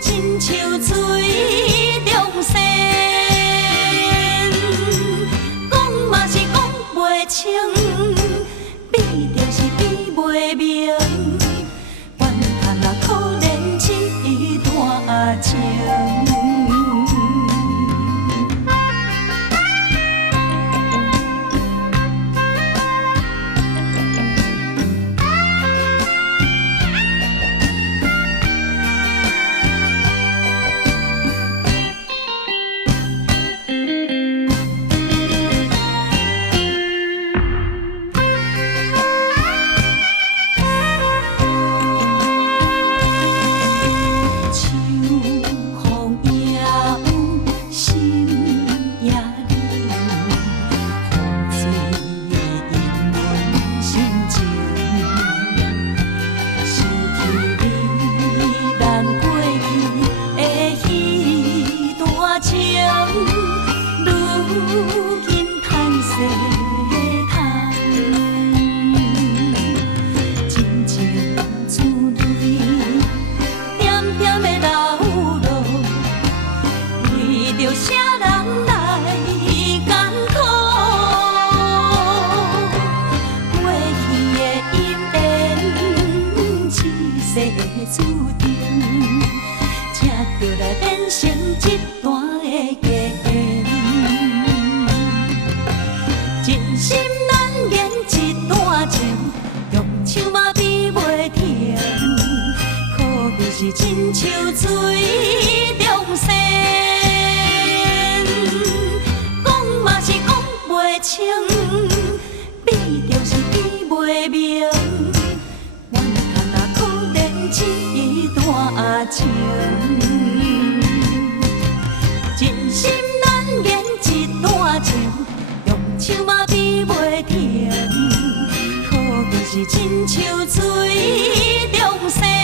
是亲像水中仙，讲嘛是讲袂清，比就是比袂明，怨叹啊可怜这段情。注定，才着来变成这段的缘。真心难言一段情，用手嘛比袂停。可比是亲像水中仙，讲嘛是讲袂清，比就是比袂明。一段情，真心难言一段情，用手嘛比袂停，可比是亲像水中仙。